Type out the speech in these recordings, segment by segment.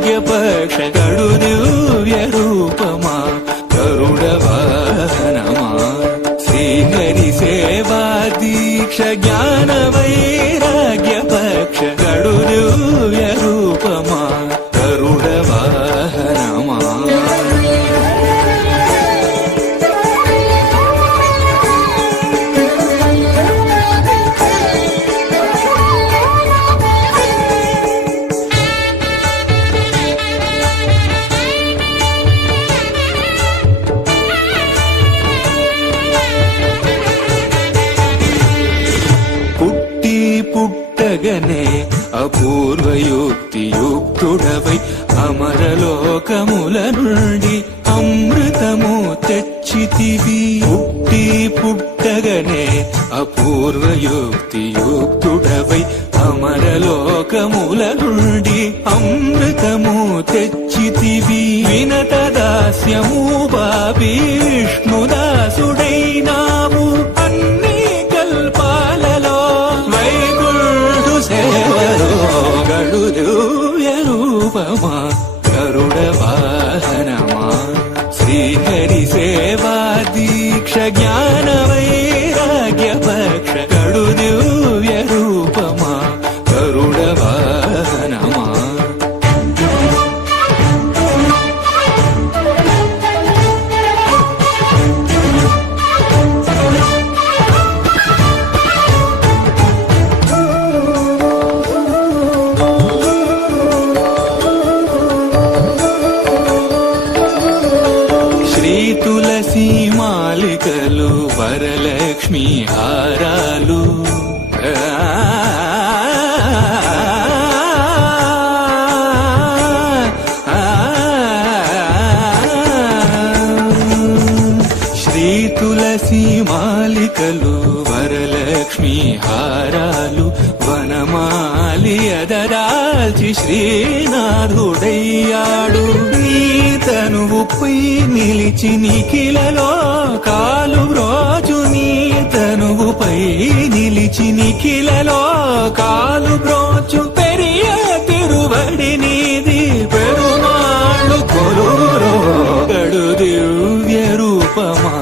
వైరాగ్యపక్ష కడు దివ్య రూపమా గరుడ వాహనమా శ్రీహరి సేవా దీక్ష జ్ఞాన వైరాగ్యపక్ష కడు దివ్య రూపమా గరుడ వాహనమా పుట్టగనే అపూర్వయుక్తియుక్తుడవై అమరలోకముల నుండి అమృతము తెచ్చితివి పుట్టగనే అపూర్వయుక్తియుక్తుడవై అమరలోకముల నుండి అమృతము తెచ్చితివి వినత దాస్యము పాపి విష్ణుదాసుడైనావు అన్ని కల్పాలలో సేవలో గడు దివ్య రూపమా గరుడ వాహనమా శ్రీహరి సేవా దీక్ష జ్ఞాన వైరాగ్యపక్ష గడు దివ్య రూపమా గరుడ వాహనమా తులసి మాలికలు వరలక్ష్మి హారాలు శ్రీ తులసి మాలికలు వరలక్ష్మి హారాలు వనమాలి అదరాల్చి శ్రీనాథుడయ్యాడు నీ తనువుపై నిలిచి నిఖిలలో కాలు బ్రోచు నీ తనువుపై నిలిచి నిఖిలలో కాలు బ్రోచు పెరియ తిరువడి నీది పెరుమాళ్ళు కొలురో గడు దివ్య రూపమా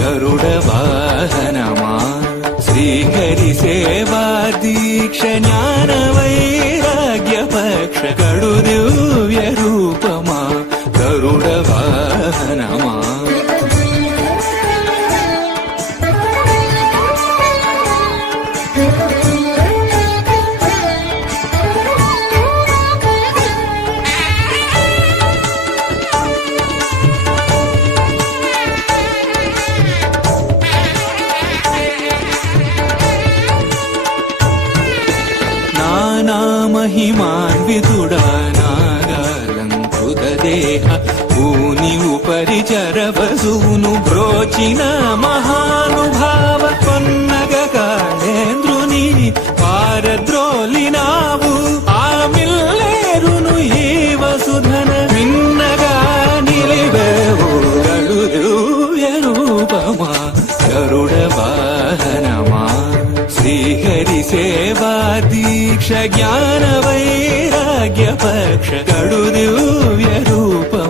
గరుడ వాహనమా శ్రీహరి సేవా దీక్ష జ్ఞాన వైరాగ్యపక్ష గడు దివ్య రూపమా గరుడ వాహనమా మహిమాన్వితుడా నాగాలంకృత దేహ భూని ఉపరి చరవసూను బ్రోచిన మహానుభావ కొన్నగ కాళేంద్రుని పారద్రోలినావు ఆమిల్లేరును ఈ వసుధన విన్నగా నిలివేవు గడు దివ్య రూపమా గరుడ వాహనమా శ్రీహరి సేవా దీక్ష జ్ఞాన వైరాగ్యపక్ష గడు దివ్య రూపమా